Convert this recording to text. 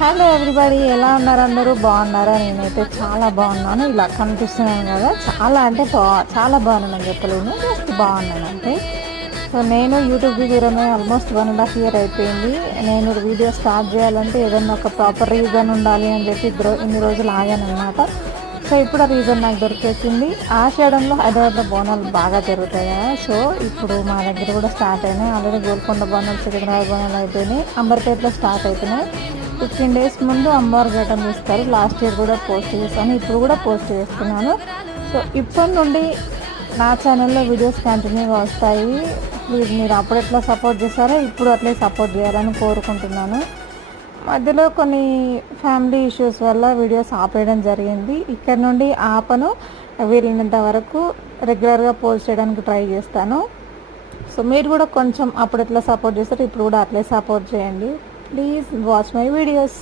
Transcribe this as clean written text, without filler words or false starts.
Hello everybody, ఎలా ఉన్నారు? అందరూ బాగున్నారా? నేనైతే చాలా బాగున్నాను. ఇలా కనిపిస్తున్నాను కదా, చాలా అంటే చాలా బాగున్నాను చెప్పలేను, జస్ట్ బాగున్నాను అంటే. సో నేను యూట్యూబ్ వీడియోనే ఆల్మోస్ట్ 1.5 year అయిపోయింది. నేను వీడియో స్టార్ట్ చేయాలంటే ఏదన్నా ఒక ప్రాపర్ రీజన్ ఉండాలి అని చెప్పి ఇన్ని రోజులు ఆగాను అనమాట. సో ఇప్పుడు ఆ రీజన్ నాకు దొరికేసింది. ఆషాఢంలో హైదరాబాద్లో బోనాలు బాగా జరుగుతాయి కదా, సో ఇప్పుడు మా దగ్గర కూడా స్టార్ట్ అయినాయి. ఆల్రెడీ గోల్కొండ బోనాలు, సికింద్రాబాద్ బోనాలు అయిపోయినాయి, అంబర్పేటలో స్టార్ట్ అవుతున్నాయి. 15 days ముందు అమ్మవారి ఘటన తీస్తారు. లాస్ట్ ఇయర్ కూడా పోస్ట్ చేస్తాను, ఇప్పుడు కూడా పోస్ట్ చేస్తున్నాను. సో ఇప్పటి నుండి నా ఛానల్లో వీడియోస్ కంటిన్యూగా వస్తాయి. ప్లీజ్ మీరు అప్పుడు ఎట్లా సపోర్ట్ చేస్తారో ఇప్పుడు అట్లే సపోర్ట్ చేయాలని కోరుకుంటున్నాను. మధ్యలో కొన్ని ఫ్యామిలీ ఇష్యూస్ వల్ల వీడియోస్ ఆపేయడం జరిగింది. ఇక్కడ నుండి ఆపను, వీలైనంత వరకు రెగ్యులర్గా పోస్ట్ చేయడానికి ట్రై చేస్తాను. సో మీరు కూడా కొంచెం అప్పుడు ఎట్లా సపోర్ట్ చేస్తారో ఇప్పుడు కూడా అట్లే సపోర్ట్ చేయండి. Please watch my videos.